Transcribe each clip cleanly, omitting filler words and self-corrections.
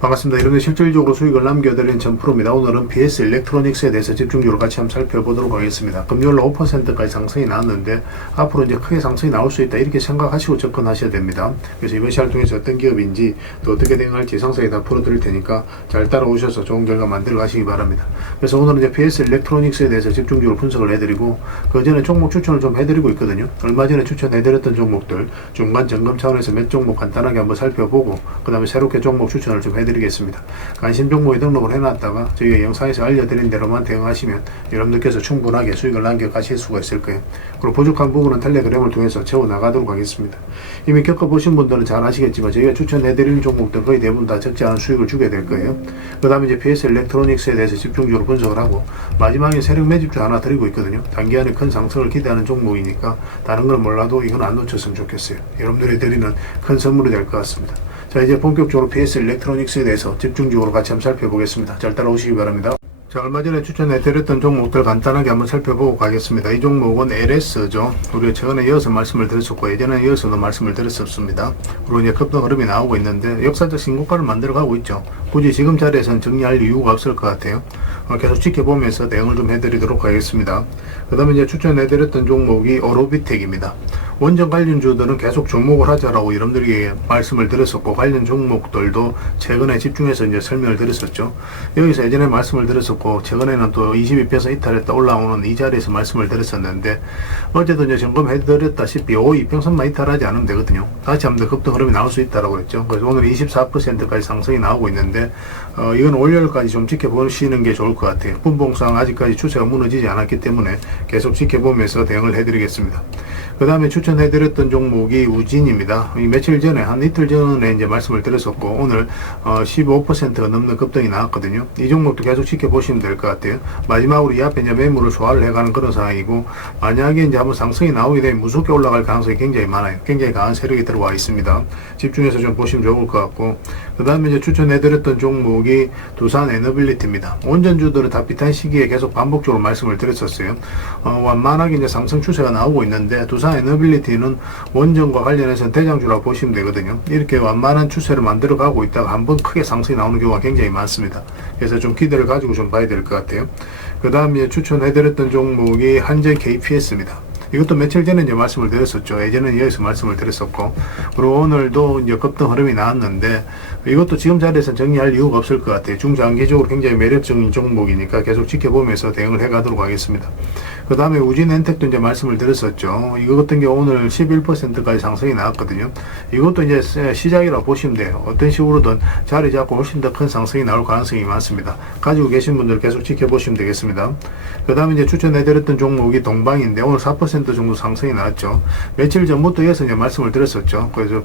반갑습니다. 여러분 실질적으로 수익을 남겨드리는 전프로입니다. 오늘은 PS 일렉트로닉스에 대해서 집중적으로 같이 한번 살펴보도록 하겠습니다. 금요일로 5%까지 상승이 나왔는데 앞으로 이제 크게 상승이 나올 수 있다 이렇게 생각하시고 접근하셔야 됩니다. 그래서 이번 시간을 통해서 어떤 기업인지 또 어떻게 대응할지 상세히 다 풀어드릴 테니까 잘 따라오셔서 좋은 결과 만들어 가시기 바랍니다. 그래서 오늘은 이제 PS 일렉트로닉스에 대해서 집중적으로 분석을 해드리고 그 전에 종목 추천을 좀 해드리고 있거든요. 얼마 전에 추천해드렸던 종목들 중간 점검 차원에서 몇 종목 간단하게 한번 살펴보고 그 다음에 새롭게 종목 추천을 좀 해드리겠습니다. 관심 종목에 등록을 해놨다가 저희가 영상에서 알려드린 대로만 대응하시면 여러분들께서 충분하게 수익을 남겨가실 수가 있을 거예요. 그리고 부족한 부분은 텔레그램을 통해서 채워나가도록 하겠습니다. 이미 겪어보신 분들은 잘 아시겠지만 저희가 추천해드리는 종목들 거의 대부분 다 적지 않은 수익을 주게 될 거예요. 그 다음에 이제 PS 일렉트로닉스에 대해서 집중적으로 분석을 하고 마지막에 세력 매집주 하나 드리고 있거든요. 단기간에 큰 상승을 기대하는 종목이니까 다른 건 몰라도 이건 안 놓쳤으면 좋겠어요. 여러분들이 드리는 큰 선물이 될 것 같습니다. 자, 이제 본격적으로 PS 일렉트로닉스에 대해서 집중적으로 같이 한번 살펴보겠습니다. 잘 따라오시기 바랍니다. 자, 얼마 전에 추천해드렸던 종목들 간단하게 한번 살펴보고 가겠습니다. 이 종목은 LS죠. 우리가 최근에 이어서 말씀을 드렸었고 예전에 이어서도 말씀을 드렸었습니다. 그리고 이제 급등 흐름이 나오고 있는데 역사적 신고가를 만들어가고 있죠. 굳이 지금 자리에서는 정리할 이유가 없을 것 같아요. 계속 지켜보면서 대응을 좀 해드리도록 하겠습니다. 그 다음에 이제 추천해드렸던 종목이 오로비텍입니다. 원전 관련주들은 계속 주목을 하자라고 여러분들에게 말씀을 드렸었고 관련 종목들도 최근에 집중해서 이제 설명을 드렸었죠. 여기서 예전에 말씀을 드렸었고 최근에는 또 22평선 이탈했다 올라오는 이 자리에서 말씀을 드렸었는데 어제도 이제 점검해드렸다시피 2평선만 이탈하지 않으면 되거든요. 다시 한번 더 급등 흐름이 나올 수 있다라고 했죠. 그래서 오늘 24%까지 상승이 나오고 있는데 이건 월요일까지 좀 지켜보시는 게 좋을 것 같아요. 분봉상 아직까지 추세가 무너지지 않았기 때문에 계속 지켜보면서 대응을 해드리겠습니다. 그 다음에 추천해드렸던 종목이 우진입니다. 며칠 전에 한 이틀 전에 이제 말씀을 드렸었고 오늘 15%가 넘는 급등이 나왔거든요. 이 종목도 계속 지켜보시면 될 것 같아요. 마지막으로 이 앞에 이제 매물을 소화를 해가는 그런 상황이고 만약에 이제 한번 상승이 나오게 되면 무섭게 올라갈 가능성이 굉장히 많아요. 굉장히 강한 세력이 들어와 있습니다. 집중해서 좀 보시면 좋을 것 같고 그 다음에 이제 추천해드렸던 종목이 두산 에너빌리티입니다. 원전주들은 다 비슷한 시기에 계속 반복적으로 말씀을 드렸었어요. 완만하게 이제 상승 추세가 나오고 있는데 두산 에너빌리티는 원전과 관련해서 대장주라고 보시면 되거든요. 이렇게 완만한 추세를 만들어 가고 있다가 한번 크게 상승이 나오는 경우가 굉장히 많습니다. 그래서 좀 기대를 가지고 좀 봐야 될 것 같아요. 그 다음에 추천해드렸던 종목이 한전 KPS입니다. 이것도 며칠 전에 이제 말씀을 드렸었죠. 예전에는 여기서 말씀을 드렸었고, 그리고 오늘도 이제 급등 흐름이 나왔는데, 이것도 지금 자리에서 정리할 이유가 없을 것 같아요. 중장기적으로 굉장히 매력적인 종목이니까 계속 지켜보면서 대응을 해 가도록 하겠습니다. 그 다음에 우진엔텍도 이제 말씀을 드렸었죠. 이거 같은 경우 오늘 11%까지 상승이 나왔거든요. 이것도 이제 시작이라고 보시면 돼요. 어떤 식으로든 자리 잡고 훨씬 더 큰 상승이 나올 가능성이 많습니다. 가지고 계신 분들 계속 지켜보시면 되겠습니다. 그 다음에 이제 추천해드렸던 종목이 동방인데 오늘 4% 정도 상승이 나왔죠. 며칠 전부터 이어서 이제 말씀을 드렸었죠. 그래서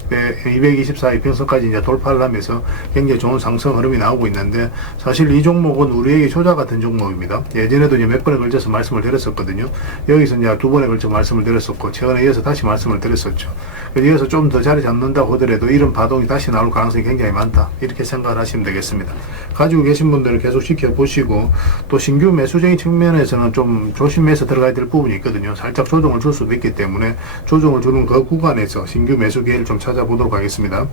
224 이평선까지 이제 돌파를 하면서 굉장히 좋은 상승 흐름이 나오고 있는데 사실 이 종목은 우리에게 효자 같은 종목입니다. 예전에도 이제 몇 번에 걸쳐서 말씀을 드렸었거든요. 여기서 이제 두 번에 걸쳐 말씀을 드렸었고 최근에 이어서 다시 말씀을 드렸었죠. 그래서 이어서 좀 더 자리 잡는다고 하더라도 이런 파동이 다시 나올 가능성이 굉장히 많다. 이렇게 생각을 하시면 되겠습니다. 가지고 계신 분들은 계속 지켜보시고 또 신규 매수적인 측면에서는 좀 조심해서 들어가야 될 부분이 있거든요. 살짝 조정을 줄 수도 있기 때문에 조정을 주는 그 구간에서 신규 매수 기회를 좀 찾아보도록 하겠습니다.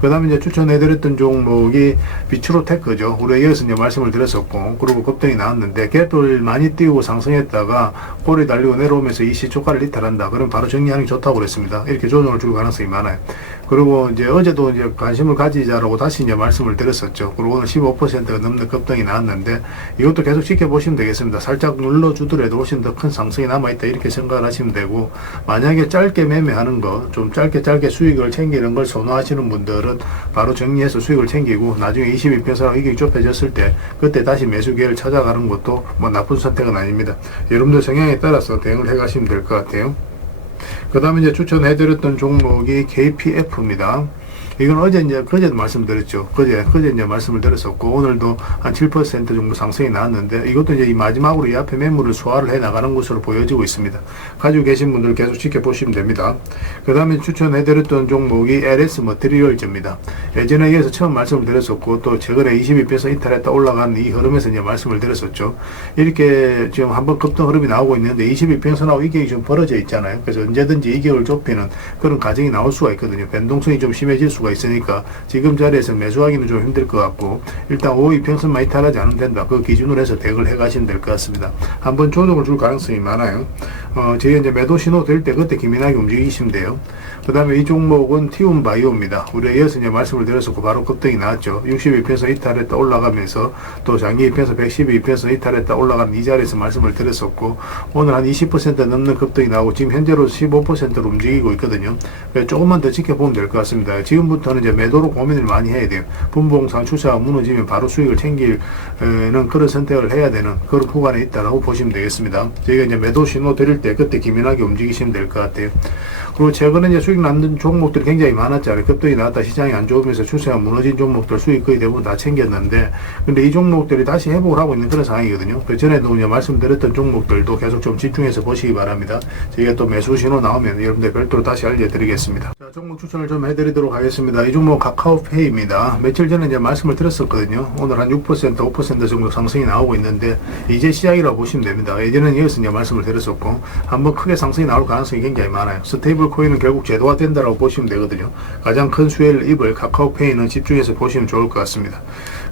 그 다음에 이제 추천해드렸던 종목이 비추로테크죠. 우리가 이어서 이제 말씀을 드렸었고 그리고 급등이 나왔는데 갭을 많이 띄우고 상승했다가 꼬리 달리고 내려오면서 이 시초가를 이탈한다. 그럼 바로 정리하는 게 좋다고 그랬습니다. 이렇게 조정을 줄 가능성이 많아요. 그리고 이제 어제도 이제 관심을 가지자라고 다시 이제 말씀을 드렸었죠. 그리고 오늘 15%가 넘는 급등이 나왔는데 이것도 계속 지켜보시면 되겠습니다. 살짝 눌러주더라도 훨씬 더 큰 상승이 남아있다. 이렇게 생각을 하시면 되고 만약에 짧게 매매하는 거, 좀 짧게 수익을 챙기는 걸 선호하시는 분들은 바로 정리해서 수익을 챙기고 나중에 22평선 이익이 좁혀졌을 때 그때 다시 매수 기회를 찾아가는 것도 뭐 나쁜 선택은 아닙니다. 여러분들 성향에 따라서 대응을 해 가시면 될 것 같아요. 그 다음에 이제 추천해드렸던 종목이 KPF입니다. 이건 어제 이제 그제도 말씀드렸죠. 그제 이제 말씀을 드렸었고 오늘도 한 7% 정도 상승이 나왔는데 이것도 이제 이 마지막으로 이 앞에 매물을 소화를 해 나가는 것으로 보여지고 있습니다. 가지고 계신 분들 계속 지켜보시면 됩니다. 그 다음에 추천해드렸던 종목이 LS 머티리얼즈입니다. 예전에 이어서 처음 말씀을 드렸었고 또 최근에 22평선 이탈했다 올라간 이 흐름에서 이제 말씀을 드렸었죠. 이렇게 지금 한번 급등 흐름이 나오고 있는데 22평선하고 이격이 좀 벌어져 있잖아요. 그래서 언제든지 이격을 좁히는 그런 과정이 나올 수가 있거든요. 변동성이 좀 심해질 수가 수가 있으니까 지금 자리에서 매수하기는 좀 힘들 것 같고, 일단 5이평선만 이탈하지 않으면 된다. 그 기준으로 해서 대응을 해가시면 될 것 같습니다. 한번 조정을 줄 가능성이 많아요. 저희 이제 매도 신호 될 때 그때 기민하게 움직이시면 돼요. 그 다음에 이 종목은 티움바이오입니다. 우리가 이어서 이제 말씀을 드렸었고 바로 급등이 나왔죠. 62편에서 이탈했다 올라가면서 또 장기 2편에서 112편에서 이탈했다 올라가는 이 자리에서 말씀을 드렸었고, 오늘 한 20% 넘는 급등이 나오고 지금 현재로 15%로 움직이고 있거든요. 그래서 조금만 더 지켜보면 될 것 같습니다. 지금부터는 이제 매도로 고민을 많이 해야 돼요. 분봉상 추세가 무너지면 바로 수익을 챙기는 그런 선택을 해야 되는 그런 구간에 있다라고 보시면 되겠습니다. 저희가 이제 매도 신호 드릴 때 그때 기민하게 움직이시면 될 것 같아요. 그리고 최근에 이제 수익 남는 종목들이 굉장히 많았잖아요. 급등이 나왔다 시장이 안 좋으면서 추세가 무너진 종목들 수익 거의 대부분 다 챙겼는데, 근데 이 종목들이 다시 회복을 하고 있는 그런 상황이거든요. 그 전에도 이제 말씀드렸던 종목들도 계속 좀 집중해서 보시기 바랍니다. 저희가 또 매수 신호 나오면 여러분들 별도로 다시 알려드리겠습니다. 자, 종목 추천을 좀 해드리도록 하겠습니다. 이 종목 카카오페이입니다. 며칠 전에 이제 말씀을 드렸었거든요. 오늘 한 6%, 5% 정도 상승이 나오고 있는데 이제 시작이라고 보시면 됩니다. 예전에는 이어서 이제 말씀을 드렸었고 한번 크게 상승이 나올 가능성이 굉장히 많아요. 스테이블 코인은 결국 제도화 된다라고 보시면 되거든요. 가장 큰 수혜를 입을 카카오페이는 집중해서 보시면 좋을 것 같습니다.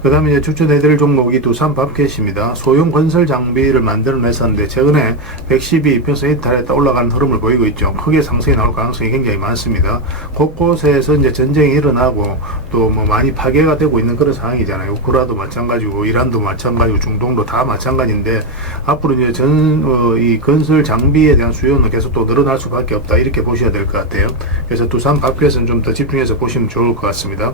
그 다음에 이제 추천해드릴 종목이 두산밥켓입니다. 소형 건설 장비를 만드는 회사인데 최근에 112편에서 이탈했다 올라가는 흐름을 보이고 있죠. 크게 상승이 나올 가능성이 굉장히 많습니다. 곳곳에서 이제 전쟁이 일어나고 또 뭐 많이 파괴가 되고 있는 그런 상황이잖아요. 우크라도 마찬가지고 이란도 마찬가지고 중동도 다 마찬가지인데 앞으로 이제 이 건설 장비에 대한 수요는 계속 또 늘어날 수밖에 없다 이렇게 보셔야 될 것 같아요. 그래서 두산밥켓은 좀 더 집중해서 보시면 좋을 것 같습니다.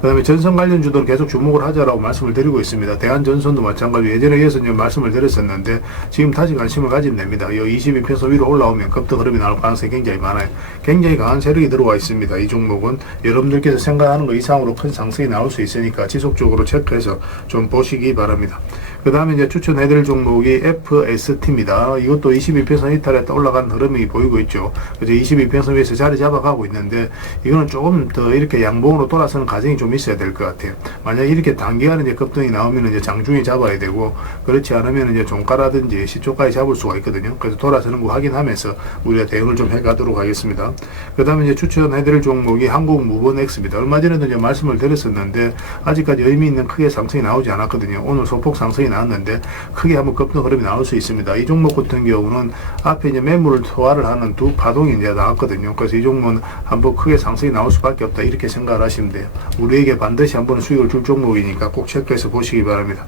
그 다음에 전선 관련주들은 계속 주목을 하자라고 말씀을 드리고 있습니다. 대한전선도 마찬가지고 예전에 이어서 이제 말씀을 드렸었는데 지금 다시 관심을 가지면 됩니다. 이 22편에서 위로 올라오면 급등 흐름이 나올 가능성이 굉장히 많아요. 굉장히 강한 세력이 들어와 있습니다. 이 종목은 여러분들께서 생각하는 것 이상으로 큰 상승이 나올 수 있으니까 지속적으로 체크해서 좀 보시기 바랍니다. 그 다음에 이제 추천해드릴 종목이 FST입니다. 이것도 22편선 이탈했다 올라가는 흐름이 보이고 있죠. 그래서 22편선 위에서 자리 잡아가고 있는데 이거는 조금 더 이렇게 양봉으로 돌아서는 과정이 좀 있어야 될 것 같아요. 만약 이렇게 단기간에 이제 급등이 나오면 이제 장중에 잡아야 되고, 그렇지 않으면 이제 종가라든지 시초가에 잡을 수가 있거든요. 그래서 돌아서는 거 확인하면서 우리가 대응을 좀 해가도록 하겠습니다. 그 다음에 이제 추천해드릴 종목이 한국무번X입니다. 얼마 전에도 이제 말씀을 드렸었는데 아직까지 의미 있는 크게 상승이 나오지 않았거든요. 오늘 소폭 상승이 나왔는데 크게 한번 급등 흐름이 나올 수 있습니다. 이 종목 같은 경우는 앞에 이제 매물을 소화를 하는 두 파동이 이제 나왔거든요. 그래서 이 종목은 한번 크게 상승이 나올 수밖에 없다 이렇게 생각을 하시면 돼요. 우리에게 반드시 한번 수익을 줄 종목이니까 꼭 체크해서 보시기 바랍니다.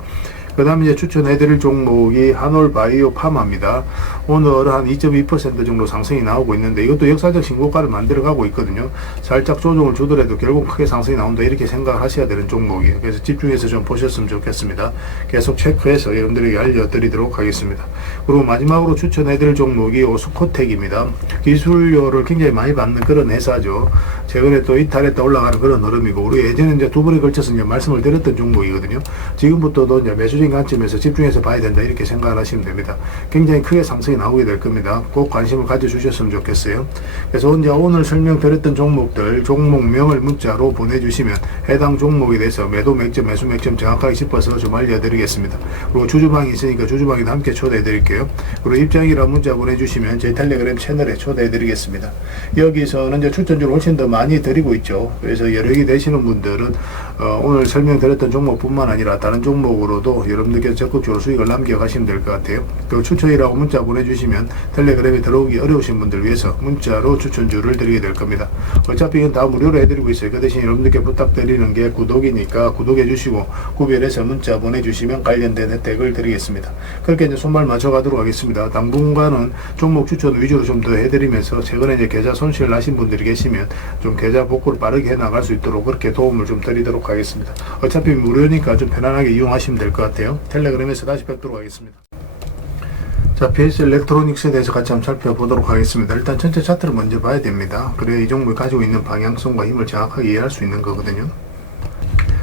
그 다음에 이제 추천해드릴 종목이 한올바이오 파마입니다. 오늘 한 2.2% 정도 상승이 나오고 있는데 이것도 역사적 신고가를 만들어가고 있거든요. 살짝 조정을 주더라도 결국 크게 상승이 나온다 이렇게 생각을 하셔야 되는 종목이에요. 그래서 집중해서 좀 보셨으면 좋겠습니다. 계속 체크해서 여러분들에게 알려드리도록 하겠습니다. 그리고 마지막으로 추천해드릴 종목이 오스코텍입니다. 기술료를 굉장히 많이 받는 그런 회사죠. 최근에 또 이탈했다 올라가는 그런 흐름이고, 우리 예전에 이제 두 번에 걸쳐서 이제 말씀을 드렸던 종목이거든요. 지금부터도 이제 매수적인 관점에서 집중해서 봐야 된다 이렇게 생각을 하시면 됩니다. 굉장히 크게 상승이 나오게 될 겁니다. 꼭 관심을 가져주셨으면 좋겠어요. 그래서 이제 오늘 설명드렸던 종목들 종목명을 문자로 보내주시면 해당 종목에 대해서 매도 맥점 매수 맥점 정확하게 짚어서 좀 알려드리겠습니다. 그리고 주주방이 있으니까 주주방에도 함께 초대해드릴게요. 그리고 입장이라 문자 보내주시면 제 텔레그램 채널에 초대해드리겠습니다. 여기서는 이제 추천주를 훨씬 더 많이 드리고 있죠. 그래서 여력이 되시는 분들은 오늘 설명드렸던 종목뿐만 아니라 다른 종목으로도 여러분들께서 적극적으로 수익을 남겨가시면 될 것 같아요. 그 추천이라고 문자 보내주시면 텔레그램에 들어오기 어려우신 분들 위해서 문자로 추천주를 드리게 될 겁니다. 어차피 이건 다 무료로 해드리고 있어요. 그 대신 여러분들께 부탁드리는 게 구독이니까 구독해 주시고 구별해서 문자 보내주시면 관련된 혜택을 드리겠습니다. 그렇게 이제 손발 맞춰가도록 하겠습니다. 당분간은 종목 추천 위주로 좀 더 해드리면서 최근에 이제 계좌 손실 나신 분들이 계시면 좀 계좌 복구를 빠르게 해나갈 수 있도록 그렇게 도움을 좀 드리도록 하겠습니다. 어차피 무료니까 좀 편안하게 이용하시면 될 것 같아요. 텔레그램에서 다시 뵙도록 하겠습니다. 자, PS 일렉트로닉스에 대해서 같이 한번 살펴보도록 하겠습니다. 일단 전체 차트를 먼저 봐야 됩니다. 그래야 이 종목이 가지고 있는 방향성과 힘을 정확하게 이해할 수 있는 거거든요.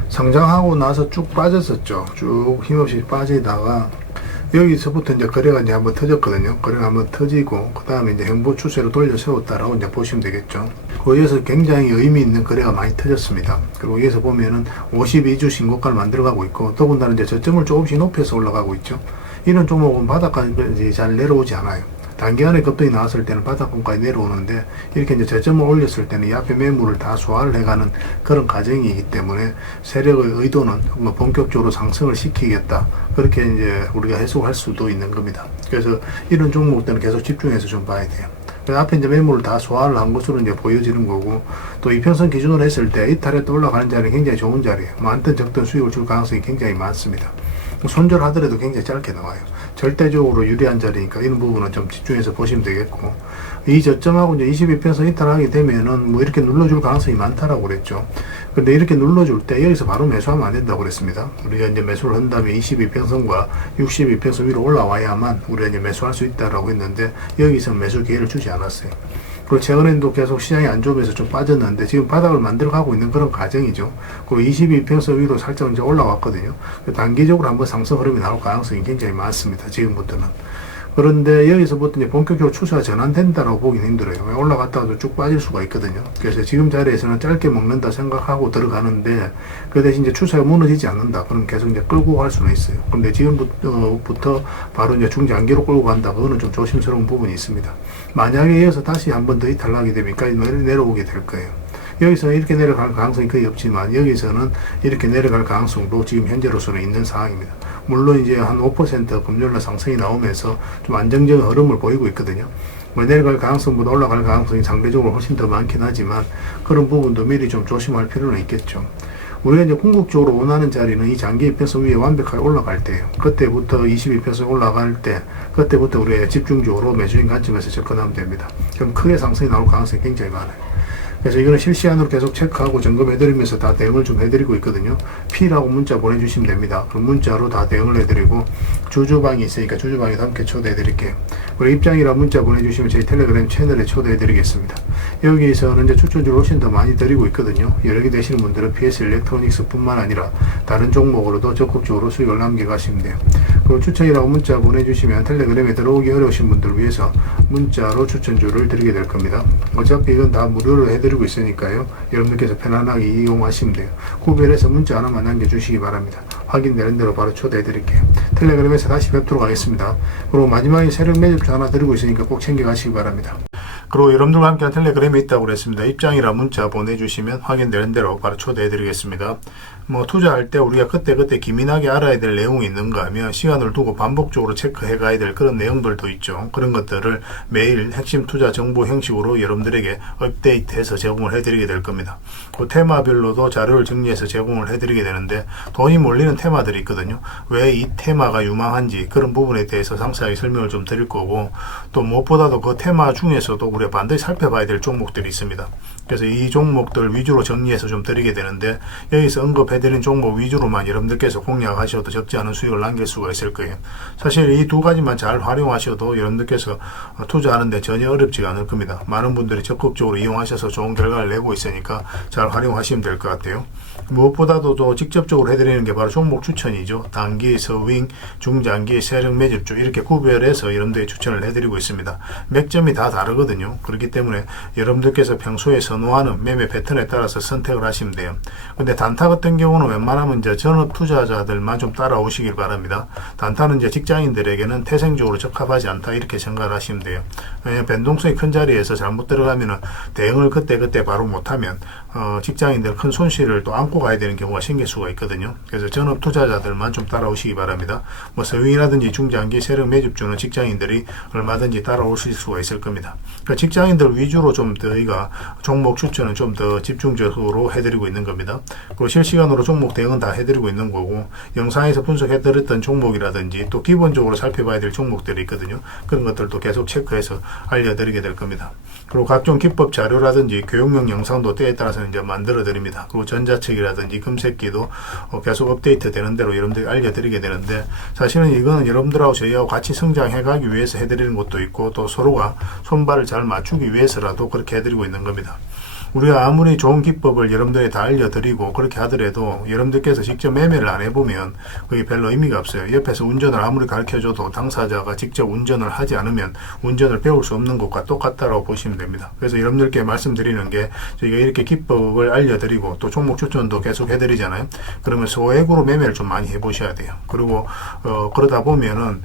상장하고 나서 쭉 빠졌었죠. 쭉 힘없이 빠지다가 여기서부터 이제 거래가 이제 한번 터졌거든요. 거래가 한번 터지고 그 다음에 이제 행보 추세로 돌려 세웠다라고 이제 보시면 되겠죠. 거기에서 굉장히 의미 있는 거래가 많이 터졌습니다. 그리고 여기서 보면은 52주 신고가를 만들어가고 있고, 더군다나 이제 저점을 조금씩 높여서 올라가고 있죠. 이런 종목은 바닥까지 잘 내려오지 않아요. 단기간에 급등이 나왔을 때는 바닥권까지 내려오는데 이렇게 이제 저점을 올렸을 때는 이 앞에 매물을 다 소화를 해가는 그런 과정이기 때문에 세력의 의도는 뭐 본격적으로 상승을 시키겠다, 그렇게 이제 우리가 해석할 수도 있는 겁니다. 그래서 이런 종목들은 계속 집중해서 좀 봐야 돼요. 앞에 이제 매물을 다 소화를 한 것으로 이제 보여지는 거고, 또 이평선 기준으로 했을 때 이탈했다 올라가는 자리는 굉장히 좋은 자리예요. 많든 적든 수익을 줄 가능성이 굉장히 많습니다. 손절하더라도 굉장히 짧게 나와요. 절대적으로 유리한 자리니까 이런 부분은 좀 집중해서 보시면 되겠고, 이 저점하고 이제 22평선 이탈하게 되면은 뭐 이렇게 눌러줄 가능성이 많다라고 그랬죠. 근데 이렇게 눌러줄 때 여기서 바로 매수하면 안 된다고 그랬습니다. 우리가 이제 매수를 한 다음에 22평선과 62평선 위로 올라와야만 우리가 이제 매수할 수 있다라고 했는데 여기서 매수 기회를 주지 않았어요. 그리고 최근에도 계속 시장이 안 좋으면서 좀 빠졌는데 지금 바닥을 만들어가고 있는 그런 과정이죠. 그리고 22평선 위로 살짝 이제 올라왔거든요. 단기적으로 한번 상승 흐름이 나올 가능성이 굉장히 많습니다. 지금부터는. 그런데 여기서부터 이제 본격적으로 추세가 전환된다라고 보기는 힘들어요. 올라갔다가도 쭉 빠질 수가 있거든요. 그래서 지금 자리에서는 짧게 먹는다 생각하고 들어가는데, 그 대신 이제 추세가 무너지지 않는다, 그럼 계속 이제 끌고 갈 수는 있어요. 근데 지금부터 바로 이제 중장기로 끌고 간다, 그거는 좀 조심스러운 부분이 있습니다. 만약에 이어서 다시 한 번 더 이탈하게 되면 내려오게 될 거예요. 여기서 이렇게 내려갈 가능성이 거의 없지만 여기서는 이렇게 내려갈 가능성도 지금 현재로서는 있는 상황입니다. 물론 이제 한 5% 금요일날 상승이 나오면서 좀 안정적인 흐름을 보이고 있거든요. 뭐 내려갈 가능성보다 올라갈 가능성이 상대적으로 훨씬 더 많긴 하지만 그런 부분도 미리 좀 조심할 필요는 있겠죠. 우리가 이제 궁극적으로 원하는 자리는 이 장기 이평선 위에 완벽하게 올라갈 때예요. 그때부터 22평선 올라갈 때, 그때부터 우리가 집중적으로 매수인 관점에서 접근하면 됩니다. 그럼 크게 상승이 나올 가능성이 굉장히 많아요. 그래서 이거는 실시간으로 계속 체크하고 점검해드리면서 다 대응을 좀 해드리고 있거든요. P라고 문자 보내주시면 됩니다. 그럼 문자로 다 대응을 해드리고, 주주방이 있으니까 주주방에도 함께 초대해드릴게요. 그리고 입장이라 문자 보내주시면 저희 텔레그램 채널에 초대해드리겠습니다. 여기에서는 이제 추천주를 훨씬 더 많이 드리고 있거든요. 여러 개 되시는 분들은 PS 일렉트로닉스 뿐만 아니라 다른 종목으로도 적극적으로 수익을 남겨가시면 돼요. 그리고 추천이라고 문자 보내주시면 텔레그램에 들어오기 어려우신 분들을 위해서 문자로 추천주를 드리게 될 겁니다. 어차피 이건 다 무료로 해드리고 있으니까요. 여러분들께서 편안하게 이용하시면 돼요. 구별해서 문자 하나만 남겨주시기 바랍니다. 확인되는 대로 바로 초대해드릴게요. 텔레그램에서 다시 뵙도록 하겠습니다. 그리고 마지막에 새로운 매집주 하나 드리고 있으니까 꼭 챙겨가시기 바랍니다. 그리고 여러분들과 함께한 텔레그램이 있다고 그랬습니다. 입장이라 문자 보내주시면 확인되는 대로 바로 초대해드리겠습니다. 뭐 투자할 때 우리가 그때그때 기민하게 알아야 될 내용이 있는가 하면 시간을 두고 반복적으로 체크해 가야 될 그런 내용들도 있죠. 그런 것들을 매일 핵심 투자 정보 형식으로 여러분들에게 업데이트해서 제공을 해드리게 될 겁니다. 그 테마별로도 자료를 정리해서 제공을 해드리게 되는데 돈이 몰리는 테마들이 있거든요. 왜 이 테마가 유망한지 그런 부분에 대해서 상세하게 설명을 좀 드릴 거고, 또 무엇보다도 그 테마 중에서도 우리가 반드시 살펴봐야 될 종목들이 있습니다. 그래서 이 종목들 위주로 정리해서 좀 드리게 되는데, 여기서 언급해드린 종목 위주로만 여러분들께서 공략하셔도 적지 않은 수익을 남길 수가 있을 거예요. 사실 이 두 가지만 잘 활용하셔도 여러분들께서 투자하는데 전혀 어렵지가 않을 겁니다. 많은 분들이 적극적으로 이용하셔서 좋은 결과를 내고 있으니까 잘 활용하시면 될 것 같아요. 무엇보다도 또 직접적으로 해드리는 게 바로 종목 추천이죠. 단기, 서윙, 중장기, 세력 매집주 이렇게 구별해서 여러분들이 추천을 해드리고 있습니다. 맥점이 다 다르거든요. 그렇기 때문에 여러분들께서 평소에 선호하는 매매 패턴에 따라서 선택을 하시면 돼요. 근데 단타 같은 경우는 웬만하면 이제 전업 투자자들만 좀 따라오시길 바랍니다. 단타는 이제 직장인들에게는 태생적으로 적합하지 않다, 이렇게 생각을 하시면 돼요. 왜냐하면 변동성이 큰 자리에서 잘못 들어가면은 대응을 그때 바로 못하면 직장인들 큰 손실을 또 안고 가야 되는 경우가 생길 수가 있거든요. 그래서 전업 투자자들만 좀 따라오시기 바랍니다. 뭐 서윙이라든지 중장기 세력 매집주는 직장인들이 얼마든지 따라오실 수가 있을 겁니다. 그러니까 직장인들 위주로 좀 저희가 종목 추천은 좀 더 집중적으로 해드리고 있는 겁니다. 그리고 실시간으로 종목 대응은 다 해드리고 있는 거고, 영상에서 분석해드렸던 종목이라든지 또 기본적으로 살펴봐야 될 종목들이 있거든요. 그런 것들도 계속 체크해서 알려드리게 될 겁니다. 그리고 각종 기법 자료라든지 교육용 영상도 때에 따라서는 이제 만들어 드립니다. 그리고 전자책이라든지 금색기도 계속 업데이트 되는 대로 여러분들이 알려드리게 되는데, 사실은 이거는 여러분들하고 저희하고 같이 성장해 가기 위해서 해드리는 것도 있고, 또 서로가 손발을 잘 맞추기 위해서라도 그렇게 해드리고 있는 겁니다. 우리가 아무리 좋은 기법을 여러분들이 다 알려드리고 그렇게 하더라도 여러분들께서 직접 매매를 안 해보면 그게 별로 의미가 없어요. 옆에서 운전을 아무리 가르쳐줘도 당사자가 직접 운전을 하지 않으면 운전을 배울 수 없는 것과 똑같다고 보시면 됩니다. 그래서 여러분들께 말씀드리는 게 저희가 이렇게 기법을 알려드리고 또 종목 추천도 계속 해드리잖아요. 그러면 소액으로 매매를 좀 많이 해보셔야 돼요. 그리고 그러다 보면은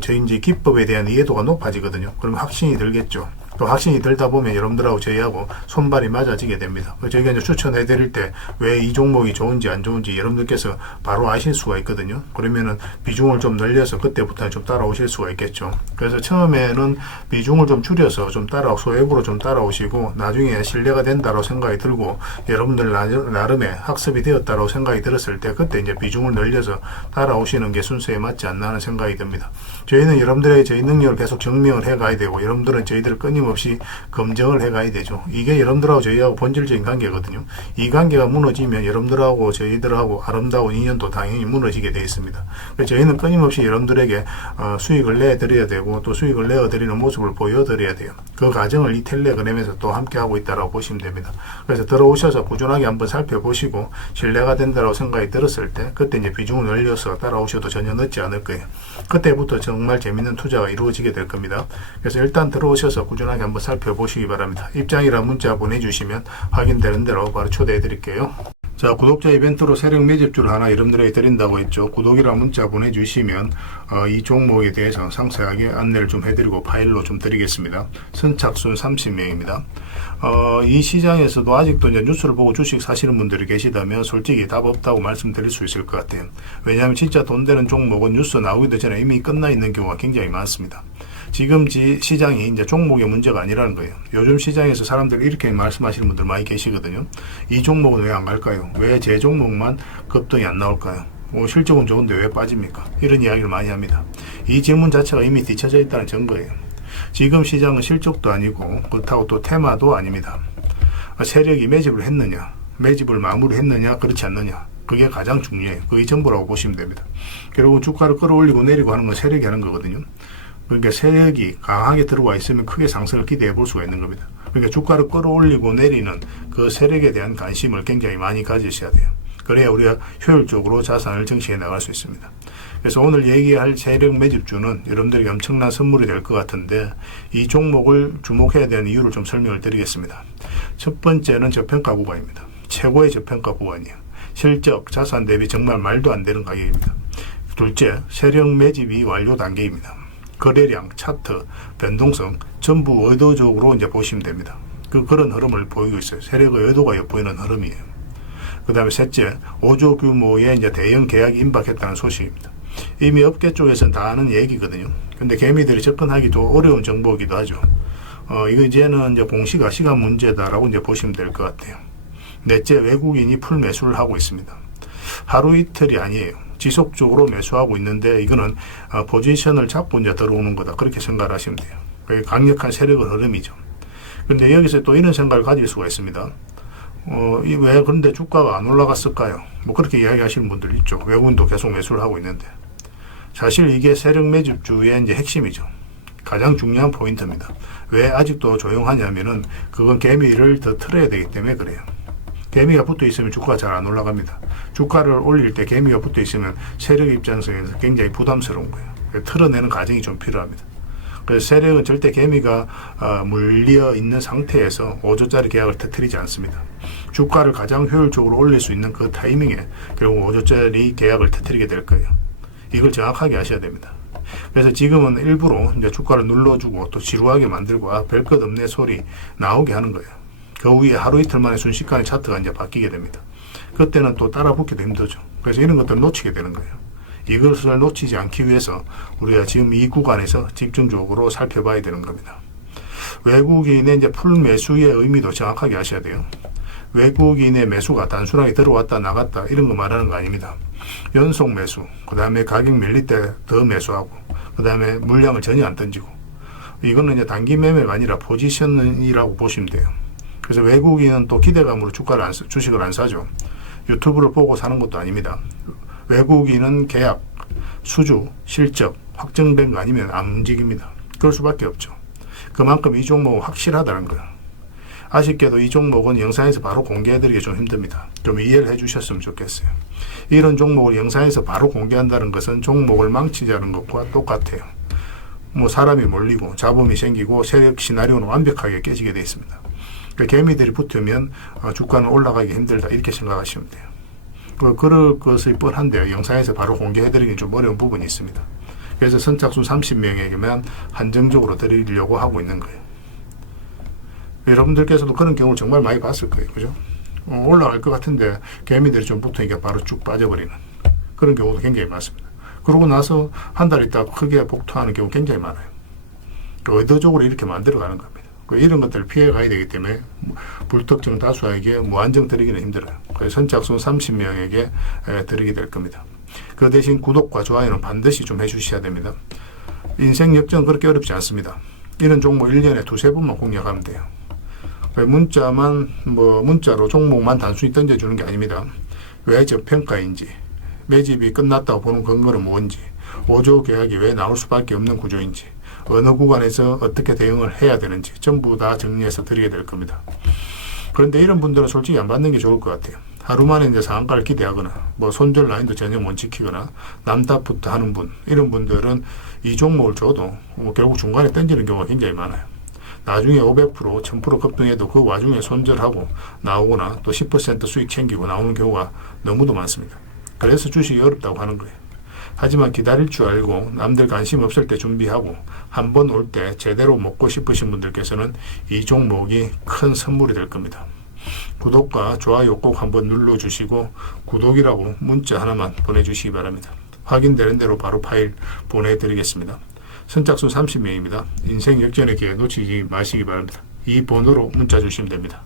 저희 이제 기법에 대한 이해도가 높아지거든요. 그러면 확신이 들겠죠. 또 확신이 들다 보면 여러분들하고 저희하고 손발이 맞아지게 됩니다. 저희가 이제 추천해 드릴 때 왜 이 종목이 좋은지 안 좋은지 여러분들께서 바로 아실 수가 있거든요. 그러면은 비중을 좀 늘려서 그때부터는 좀 따라오실 수가 있겠죠. 그래서 처음에는 비중을 좀 줄여서 좀 소액으로 좀 따라오시고 나중에 신뢰가 된다고 생각이 들고 여러분들 나름의 학습이 되었다고 생각이 들었을 때 그때 이제 비중을 늘려서 따라오시는 게 순서에 맞지 않나 하는 생각이 듭니다. 저희는 여러분들에게 저희 능력을 계속 증명을 해 가야 되고 여러분들은 저희들을 끊임없이 검증을 해 가야 되죠. 이게 여러분들하고 저희하고 본질적인 관계거든요. 이 관계가 무너지면 여러분들하고 저희들하고 아름다운 인연도 당연히 무너지게 되어 있습니다. 그래서 저희는 끊임없이 여러분들에게 수익을 내드려야 되고 또 수익을 내어드리는 모습을 보여드려야 돼요. 그 과정을 이 텔레그램에서 또 함께 하고 있다고 보시면 됩니다. 그래서 들어오셔서 꾸준하게 한번 살펴보시고 신뢰가 된다고 생각이 들었을 때 그때 이제 비중을 늘려서 따라오셔도 전혀 늦지 않을 거예요. 그때부터 정말 재밌는 투자가 이루어지게 될 겁니다. 그래서 일단 들어오셔서 꾸준하게 한번 살펴보시기 바랍니다. 입장이란 문자 보내주시면 확인되는 대로 바로 초대해 드릴게요. 자, 구독자 이벤트로 세력 매집주를 하나 여러분들에게 드린다고 했죠. 구독이란 문자 보내주시면 이 종목에 대해서 상세하게 안내를 좀 해드리고 파일로 좀 드리겠습니다. 선착순 30명입니다. 이 시장에서도 아직도 이제 뉴스를 보고 주식 사시는 분들이 계시다면 솔직히 답 없다고 말씀드릴 수 있을 것 같아요. 왜냐하면 진짜 돈 되는 종목은 뉴스 나오기도 전에 이미 끝나 있는 경우가 굉장히 많습니다. 지금 시장이 이제 종목의 문제가 아니라는 거예요. 요즘 시장에서 사람들이 이렇게 말씀하시는 분들 많이 계시거든요. 이 종목은 왜 안 갈까요? 왜 제 종목만 급등이 안 나올까요? 실적은 좋은데 왜 빠집니까? 이런 이야기를 많이 합니다. 이 질문 자체가 이미 뒤쳐져 있다는 증거예요. 지금 시장은 실적도 아니고 그렇다고 또 테마도 아닙니다. 세력이 매집을 했느냐, 매집을 마무리했느냐, 그렇지 않느냐, 그게 가장 중요해요. 그게 전부라고 보시면 됩니다. 결국은 주가를 끌어올리고 내리고 하는 건 세력이 하는 거거든요. 그러니까 세력이 강하게 들어와 있으면 크게 상승을 기대해 볼 수가 있는 겁니다. 그러니까 주가를 끌어올리고 내리는 그 세력에 대한 관심을 굉장히 많이 가지셔야 돼요. 그래야 우리가 효율적으로 자산을 증식해 나갈 수 있습니다. 그래서 오늘 얘기할 세력 매집주는 여러분들에게 엄청난 선물이 될 것 같은데 이 종목을 주목해야 되는 이유를 좀 설명을 드리겠습니다. 첫 번째는 저평가 구간입니다. 최고의 저평가 구간이에요. 실적, 자산 대비 정말 말도 안 되는 가격입니다. 둘째, 세력 매집이 완료 단계입니다. 거래량, 차트, 변동성 전부 의도적으로 이제 보시면 됩니다. 그런 흐름을 보이고 있어요. 세력의 의도가 엿보이는 흐름이에요. 그 다음에 셋째, 5조 규모의 이제 대형 계약이 임박했다는 소식입니다. 이미 업계 쪽에서는 다 아는 얘기거든요. 근데 개미들이 접근하기도 어려운 정보이기도 하죠. 이거 이제는 이제 공시가 시간 문제다라고 이제 보시면 될 것 같아요. 넷째, 외국인이 풀 매수를 하고 있습니다. 하루 이틀이 아니에요. 지속적으로 매수하고 있는데 이거는 포지션을 잡고 이제 들어오는 거다. 그렇게 생각을 하시면 돼요. 그게 강력한 세력의 흐름이죠. 그런데 여기서 또 이런 생각을 가질 수가 있습니다. 왜 그런데 주가가 안 올라갔을까요? 뭐 그렇게 이야기하시는 분들 있죠. 외국인도 계속 매수를 하고 있는데 사실 이게 세력 매집주의 이제 핵심이죠. 가장 중요한 포인트입니다. 왜 아직도 조용하냐면은 그건 개미를 더 틀어야 되기 때문에 그래요. 개미가 붙어 있으면 주가가 잘 안 올라갑니다. 주가를 올릴 때 개미가 붙어 있으면 세력 입장에서 굉장히 부담스러운 거예요. 틀어내는 과정이 좀 필요합니다. 그래서 세력은 절대 개미가 물려 있는 상태에서 5조짜리 계약을 터뜨리지 않습니다. 주가를 가장 효율적으로 올릴 수 있는 그 타이밍에 결국 5조짜리 계약을 터뜨리게 될 거예요. 이걸 정확하게 아셔야 됩니다. 그래서 지금은 일부러 이제 주가를 눌러주고 또 지루하게 만들고 별 것 없네 소리 나오게 하는 거예요. 그 후에 하루 이틀 만에 순식간에 차트가 이제 바뀌게 됩니다. 그때는 또 따라 붙기도 힘들죠. 그래서 이런 것들을 놓치게 되는 거예요. 이것을 놓치지 않기 위해서 우리가 지금 이 구간에서 집중적으로 살펴봐야 되는 겁니다. 외국인의 이제 풀 매수의 의미도 정확하게 아셔야 돼요. 외국인의 매수가 단순하게 들어왔다 나갔다 이런 거 말하는 거 아닙니다. 연속 매수, 그 다음에 가격 밀릴 때 더 매수하고, 그 다음에 물량을 전혀 안 던지고, 이거는 이제 단기 매매가 아니라 포지션이라고 보시면 돼요. 그래서 외국인은 또 기대감으로 주식을 안 사죠. 유튜브를 보고 사는 것도 아닙니다. 외국인은 계약, 수주, 실적 확정된 거 아니면 안 움직입니다. 그럴 수밖에 없죠. 그만큼 이 종목은 확실하다는 거예요. 아쉽게도 이 종목은 영상에서 바로 공개해드리기 좀 힘듭니다. 좀 이해를 해주셨으면 좋겠어요. 이런 종목을 영상에서 바로 공개한다는 것은 종목을 망치자는 것과 똑같아요. 뭐 사람이 몰리고 잡음이 생기고 세력 시나리오는 완벽하게 깨지게 되어 있습니다. 그러니까 개미들이 붙으면 주가는 올라가기 힘들다 이렇게 생각하시면 돼요. 그럴 것이 뻔한데요. 영상에서 바로 공개해드리기 좀 어려운 부분이 있습니다. 그래서 선착순 30명에게만 한정적으로 드리려고 하고 있는 거예요. 여러분들께서도 그런 경우를 정말 많이 봤을 거예요. 그죠? 올라갈 것 같은데 개미들이 좀 붙으니까 바로 쭉 빠져버리는 그런 경우도 굉장히 많습니다. 그러고 나서 한 달 있다가 크게 복토하는 경우 굉장히 많아요. 의도적으로 이렇게 만들어가는 겁니다. 이런 것들을 피해 가야 되기 때문에 불특정 다수에게 무한정 드리기는 힘들어요. 그래서 선착순 30명에게 드리게 될 겁니다. 그 대신 구독과 좋아요는 반드시 좀 해주셔야 됩니다. 인생 역전은 그렇게 어렵지 않습니다. 이런 종목 1년에 두세 번만 공략하면 돼요. 문자로 종목만 단순히 던져주는 게 아닙니다. 왜 저평가인지, 매집이 끝났다고 보는 근거는 뭔지, 5조 계약이 왜 나올 수밖에 없는 구조인지, 어느 구간에서 어떻게 대응을 해야 되는지 전부 다 정리해서 드리게 될 겁니다. 그런데 이런 분들은 솔직히 안 받는 게 좋을 것 같아요. 하루 만에 이제 상한가를 기대하거나 손절 라인도 전혀 못 지키거나 남탓부터 하는 분, 이런 분들은 이 종목을 줘도 결국 중간에 던지는 경우가 굉장히 많아요. 나중에 500%, 1000% 급등해도 그 와중에 손절하고 나오거나 또 10% 수익 챙기고 나오는 경우가 너무도 많습니다. 그래서 주식이 어렵다고 하는 거예요. 하지만 기다릴 줄 알고 남들 관심 없을 때 준비하고 한 번 올 때 제대로 먹고 싶으신 분들께서는 이 종목이 큰 선물이 될 겁니다. 구독과 좋아요 꼭 한번 눌러주시고 구독이라고 문자 하나만 보내주시기 바랍니다. 확인되는 대로 바로 파일 보내드리겠습니다. 선착순 30명입니다. 인생 역전의 기회 놓치지 마시기 바랍니다. 이 번호로 문자 주시면 됩니다.